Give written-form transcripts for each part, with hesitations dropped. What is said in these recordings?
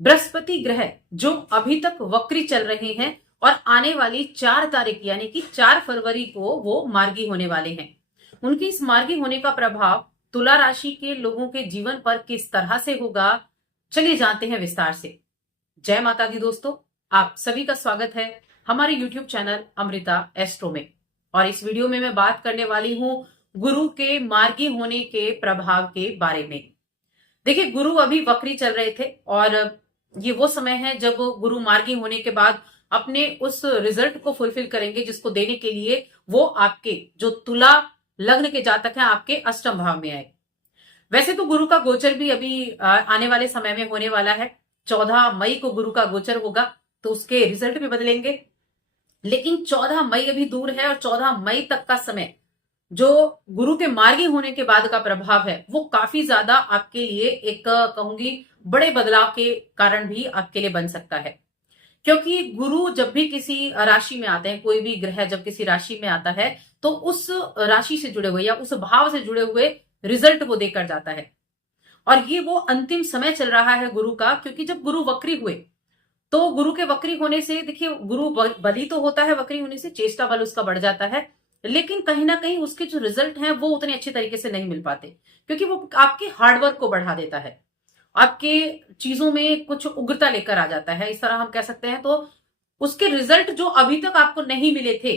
बृहस्पति ग्रह जो अभी तक वक्री चल रहे हैं और आने वाली 4 तारीख यानी कि 4 फरवरी को वो मार्गी होने वाले हैं। उनकी इस मार्गी होने का प्रभाव तुला राशि के लोगों के जीवन पर किस तरह से होगा, चलिए जानते हैं विस्तार से। जय माता दी दोस्तों, आप सभी का स्वागत है हमारे YouTube चैनल अमृता एस्ट्रो में। और इस वीडियो में मैं बात करने वाली हूं गुरु के मार्गी होने के प्रभाव के बारे में। देखिए, गुरु अभी वक्री चल रहे थे और ये वो समय है जब गुरु मार्गी होने के बाद अपने उस रिजल्ट को फुलफिल करेंगे जिसको देने के लिए वो आपके जो तुला लग्न के जातक हैं आपके अष्टम भाव में आए। वैसे तो गुरु का गोचर भी अभी आने वाले समय में होने वाला है। 14 मई को गुरु का गोचर होगा तो उसके रिजल्ट भी बदलेंगे। लेकिन 14 मई अभी दूर है और 14 मई तक का समय जो गुरु के मार्गी होने के बाद का प्रभाव है वो काफी ज्यादा आपके लिए एक कहूंगी बड़े बदलाव के कारण भी आपके लिए बन सकता है। क्योंकि गुरु जब भी किसी राशि में आते हैं, कोई भी ग्रह जब किसी राशि में आता है तो उस राशि से जुड़े हुए या उस भाव से जुड़े हुए रिजल्ट वो देकर जाता है। और ये वो अंतिम समय चल रहा है गुरु का, क्योंकि जब गुरु वक्री हुए तो गुरु के वक्री होने से देखिए गुरु बली तो होता है, वक्री होने से चेष्टा बल उसका बढ़ जाता है, लेकिन कहीं ना कहीं उसके जो रिजल्ट हैं वो उतने अच्छे तरीके से नहीं मिल पाते, क्योंकि वो आपके हार्डवर्क को बढ़ा देता है, आपके चीजों में कुछ उग्रता लेकर आ जाता है, इस तरह हम कह सकते हैं। तो उसके रिजल्ट जो अभी तक आपको नहीं मिले थे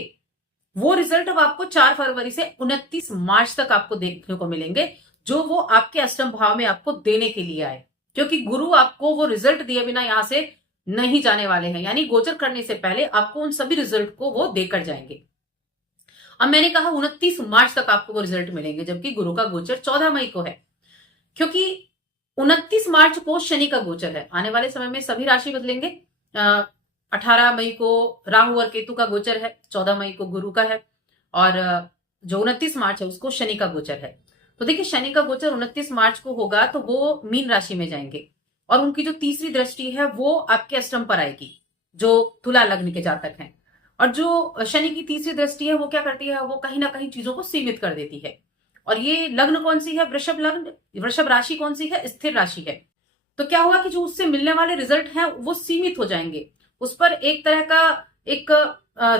वो रिजल्ट अब आपको 4 फरवरी से 29 मार्च तक आपको देखने को मिलेंगे, जो वो आपके अष्टम भाव में आपको देने के लिए आए। क्योंकि गुरु आपको वो रिजल्ट दिए बिना यहां से नहीं जाने वाले हैं, यानी गोचर करने से पहले आपको उन सभी रिजल्ट को वो देकर जाएंगे। अब मैंने कहा 29 मार्च तक आपको वो रिजल्ट मिलेंगे, जबकि गुरु का गोचर 14 मई को है। क्योंकि 29 मार्च को शनि का गोचर है। आने वाले समय में सभी राशि बदलेंगे। 18 मई को राहु और केतु का गोचर है, 14 मई को गुरु का है और जो 29 मार्च है उसको शनि का गोचर है। तो देखिए, शनि का गोचर 29 मार्च को होगा तो वो मीन राशि में जाएंगे और उनकी जो तीसरी दृष्टि है वो आपके अष्टम पर आएगी, जो तुला लग्न के जातक हैं। और जो शनि की तीसरी दृष्टि है वो क्या करती है, वो कहीं ना कहीं चीजों को सीमित कर देती है। और ये लग्न कौन सी है, वृषभ लग्न, वृषभ राशि कौन सी है, स्थिर राशि है। तो क्या होगा कि जो उससे मिलने वाले रिजल्ट हैं वो सीमित हो जाएंगे, उस पर एक तरह का एक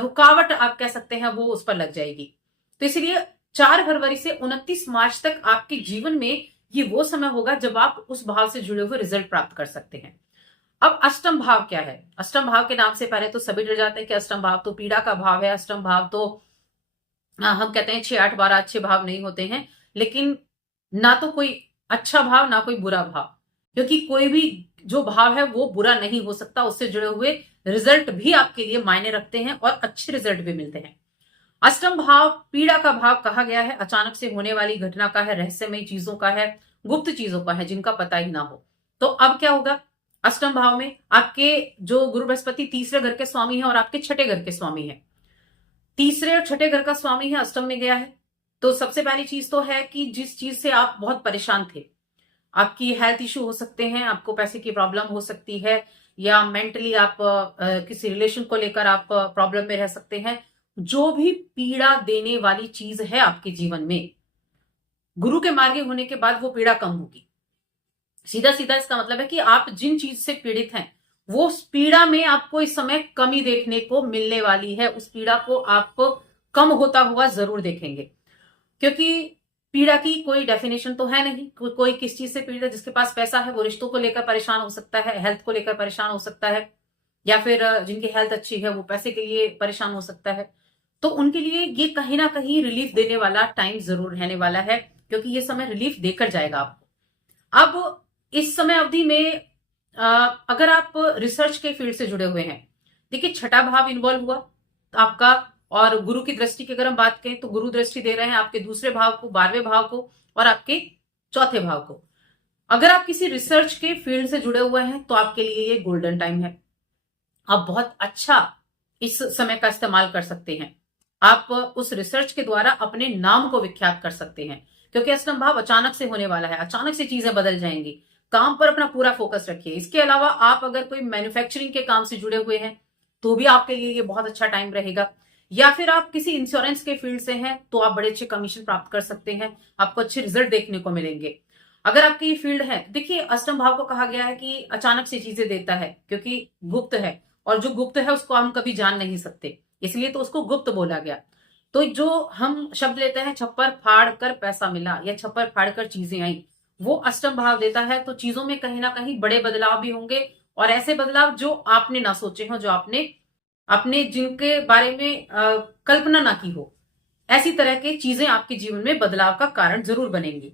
रुकावट आप कह सकते हैं वो उस पर लग जाएगी। तो इसलिए 4 फरवरी से 29 मार्च तक आपके जीवन में ये वो समय होगा जब आप उस भाव से जुड़े हुए रिजल्ट प्राप्त कर सकते हैं। अब अष्टम भाव क्या है? अष्टम भाव के नाम से पहले तो सभी डर जाते हैं कि अष्टम भाव तो पीड़ा का भाव है, अष्टम भाव तो हम कहते हैं 6, 8, 12 अच्छे भाव नहीं होते हैं। लेकिन ना तो कोई अच्छा भाव ना कोई बुरा भाव, क्योंकि कोई भी जो भाव है वो बुरा नहीं हो सकता, उससे जुड़े हुए रिजल्ट भी आपके लिए मायने रखते हैं और अच्छे रिजल्ट भी मिलते हैं। अष्टम भाव पीड़ा का भाव कहा गया है, अचानक से होने वाली घटना का है, रहस्यमय चीजों का है, गुप्त चीजों का है जिनका पता ही ना हो। तो अब क्या होगा, अष्टम भाव में आपके जो गुरु बृहस्पति तीसरे घर के स्वामी है और आपके छठे घर के स्वामी है, तीसरे और छठे घर का स्वामी है, अष्टम में गया है। तो सबसे पहली चीज तो है कि जिस चीज से आप बहुत परेशान थे, आपकी हेल्थ इश्यू हो सकते हैं, आपको पैसे की प्रॉब्लम हो सकती है, या मेंटली आप किसी रिलेशन को लेकर आप प्रॉब्लम में रह सकते हैं। जो भी पीड़ा देने वाली चीज है आपके जीवन में, गुरु के मार्गी होने के बाद वो पीड़ा कम होगी। सीधा सीधा इसका मतलब है कि आप जिन चीज से पीड़ित हैं वो उस पीड़ा में आपको इस समय कमी देखने को मिलने वाली है, उस पीड़ा को आप कम होता हुआ जरूर देखेंगे। क्योंकि पीड़ा की कोई डेफिनेशन तो है नहीं, कोई किस चीज से पीड़ित है। जिसके पास पैसा है वो रिश्तों को लेकर परेशान हो सकता है, हेल्थ को लेकर परेशान हो सकता है, या फिर जिनकी हेल्थ अच्छी है वो पैसे के लिए परेशान हो सकता है। तो उनके लिए ये कहीं ना कहीं रिलीफ देने वाला टाइम जरूर रहने वाला है, क्योंकि ये समय रिलीफ देकर जाएगा आपको। अब इस समय अवधि में अगर आप रिसर्च के फील्ड से जुड़े हुए हैं, देखिए छठा भाव इन्वॉल्व हुआ आपका, और गुरु की दृष्टि की अगर हम बात करें तो गुरु दृष्टि दे रहे हैं आपके दूसरे भाव को, 12वें भाव को और आपके चौथे भाव को। अगर आप किसी रिसर्च के फील्ड से जुड़े हुए हैं तो आपके लिए ये गोल्डन टाइम है। आप बहुत अच्छा इस समय का इस्तेमाल कर सकते हैं। आप उस रिसर्च के द्वारा अपने नाम को विख्यात कर सकते हैं, क्योंकि अष्टम भाव अचानक से होने वाला है, अचानक से चीजें बदल जाएंगी। काम पर अपना पूरा फोकस रखिए। इसके अलावा आप अगर कोई मैन्युफैक्चरिंग के काम से जुड़े हुए हैं तो भी आपके लिए ये बहुत अच्छा टाइम रहेगा, या फिर आप किसी इंश्योरेंस के फील्ड से हैं तो आप बड़े अच्छे कमीशन प्राप्त कर सकते हैं, आपको अच्छे रिजल्ट देखने को मिलेंगे। अगर आपकी ये फील्ड है, देखिए अष्टम भाव को कहा गया है कि अचानक से चीजें देता है, क्योंकि गुप्त है, और जो गुप्त है उसको हम कभी जान नहीं सकते, इसलिए तो उसको गुप्त बोला गया। तो जो हम शब्द लेते हैं छप्पर फाड़ कर पैसा मिला या छप्पर फाड़ कर चीजें आई, वो अष्टम भाव देता है। तो चीजों में कहीं ना कहीं बड़े बदलाव भी होंगे, और ऐसे बदलाव जो आपने ना सोचे हो, जो आपने अपने जिनके बारे में कल्पना ना की हो, ऐसी तरह के चीजें आपके जीवन में बदलाव का कारण जरूर बनेंगी।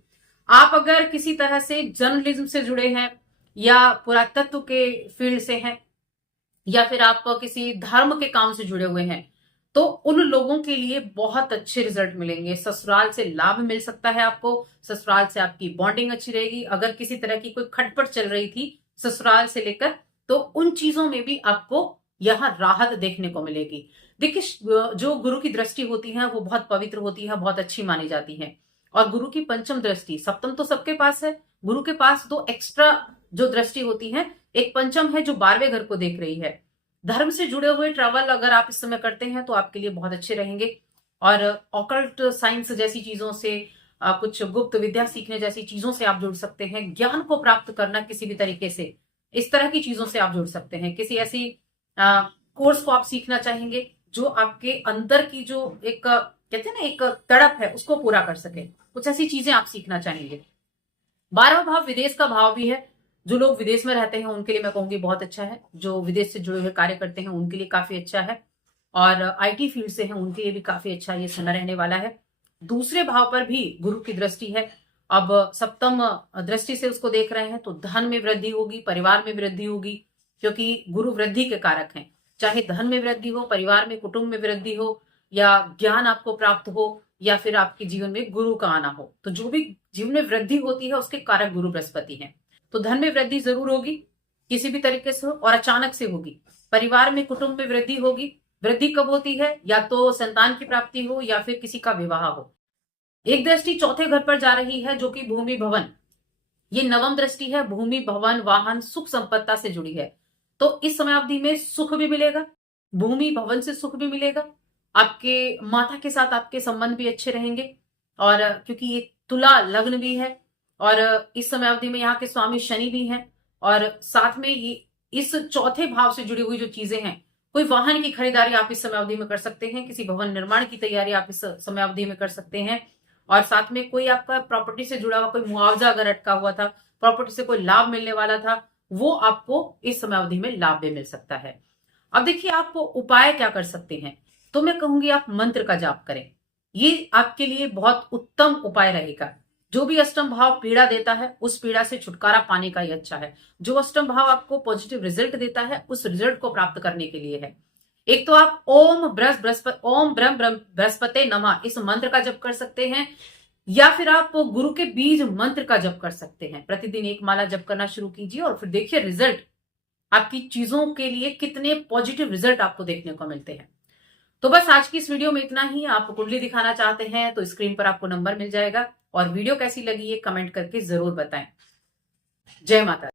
आप अगर किसी तरह से जर्नलिज्म से जुड़े हैं या पुरातत्व के फील्ड से हैं या फिर आप किसी धर्म के काम से जुड़े हुए हैं, तो उन लोगों के लिए बहुत अच्छे रिजल्ट मिलेंगे। ससुराल से लाभ मिल सकता है आपको, ससुराल से आपकी बॉन्डिंग अच्छी रहेगी। अगर किसी तरह की कोई खटपट चल रही थी ससुराल से लेकर, तो उन चीजों में भी आपको यहां राहत देखने को मिलेगी। देखिए, जो गुरु की दृष्टि होती है वो बहुत पवित्र होती है, बहुत अच्छी मानी जाती है। और गुरु की पंचम दृष्टि, सप्तम तो सबके पास है, गुरु के पास दो एक्स्ट्रा जो दृष्टि होती है, एक पंचम है जो 12वें घर को देख रही है। धर्म से जुड़े हुए ट्रैवल अगर आप इस समय करते हैं तो आपके लिए बहुत अच्छे रहेंगे। और ऑकल्ट साइंस जैसी चीजों से, कुछ गुप्त विद्या सीखने जैसी चीजों से आप जुड़ सकते हैं। ज्ञान को प्राप्त करना किसी भी तरीके से, इस तरह की चीजों से आप जुड़ सकते हैं। किसी ऐसी कोर्स को आप सीखना चाहेंगे जो आपके अंदर की जो एक कहते हैं ना एक तड़प है उसको पूरा कर सके, कुछ ऐसी चीजें आप सीखना चाहेंगे। 12वां भाव विदेश का भाव भी है। जो लोग विदेश में रहते हैं उनके लिए मैं कहूंगी बहुत अच्छा है। जो विदेश से जुड़े हुए कार्य करते हैं उनके लिए काफी अच्छा है, और आईटी फील्ड से हैं उनके लिए भी काफी अच्छा ये समय रहने वाला है। दूसरे भाव पर भी गुरु की दृष्टि है। अब सप्तम दृष्टि से उसको देख रहे हैं तो धन में वृद्धि होगी, परिवार में वृद्धि होगी, क्योंकि गुरु वृद्धि के कारक हैं। चाहे धन में वृद्धि हो, परिवार में, कुटुंब में वृद्धि हो, या ज्ञान आपको प्राप्त हो, या फिर आपके जीवन में गुरु का आना हो, तो जो भी जीवन में वृद्धि होती है उसके कारक गुरु बृहस्पति हैं। तो धन में वृद्धि जरूर होगी, किसी भी तरीके से हो, और अचानक से होगी। परिवार में, कुटुंब में वृद्धि होगी। वृद्धि कब होती है? या तो संतान की प्राप्ति हो या फिर किसी का विवाह हो। एक दृष्टि चौथे घर पर जा रही है जो कि भूमि भवन, ये नवम दृष्टि है। भूमि भवन वाहन सुख संपत्ता से जुड़ी है। तो इस समय अवधि में सुख भी मिलेगा, भूमि भवन से सुख भी मिलेगा। आपके माता के साथ आपके संबंध भी अच्छे रहेंगे, और क्योंकि ये तुला लग्न भी है, और इस समय अवधि में यहाँ के स्वामी शनि भी हैं, और साथ में ये इस चौथे भाव से जुड़ी हुई जो चीजें हैं, कोई वाहन की खरीदारी आप इस समय अवधि में कर सकते हैं, किसी भवन निर्माण की तैयारी आप इस समय अवधि में कर सकते हैं, और साथ में कोई आपका प्रॉपर्टी से जुड़ा हुआ कोई मुआवजा अगर अटका हुआ था, प्रॉपर्टी से कोई लाभ मिलने वाला था, वो आपको इस समय अवधि में लाभ भी मिल सकता है। अब देखिए, आप उपाय क्या कर सकते हैं, तो मैं कहूंगी आप मंत्र का जाप करें, ये आपके लिए बहुत उत्तम उपाय रहेगा। जो भी अष्टम भाव पीड़ा देता है उस पीड़ा से छुटकारा पाने का ही अच्छा है। जो अष्टम भाव आपको पॉजिटिव रिजल्ट देता है उस रिजल्ट को प्राप्त करने के लिए है। एक तो आप ओम ब्रह्म बृहस्पति नमः इस मंत्र का जप कर सकते हैं, या फिर आप गुरु के बीज मंत्र का जप कर सकते हैं। प्रतिदिन एक माला जप करना शुरू कीजिए, और फिर देखिए रिजल्ट, आपकी चीजों के लिए कितने पॉजिटिव रिजल्ट आपको देखने को मिलते हैं। तो बस आज की इस वीडियो में इतना ही। आप कुंडली दिखाना चाहते हैं तो स्क्रीन पर आपको नंबर मिल जाएगा, और वीडियो कैसी लगी ये कमेंट करके जरूर बताएं। जय माता दी।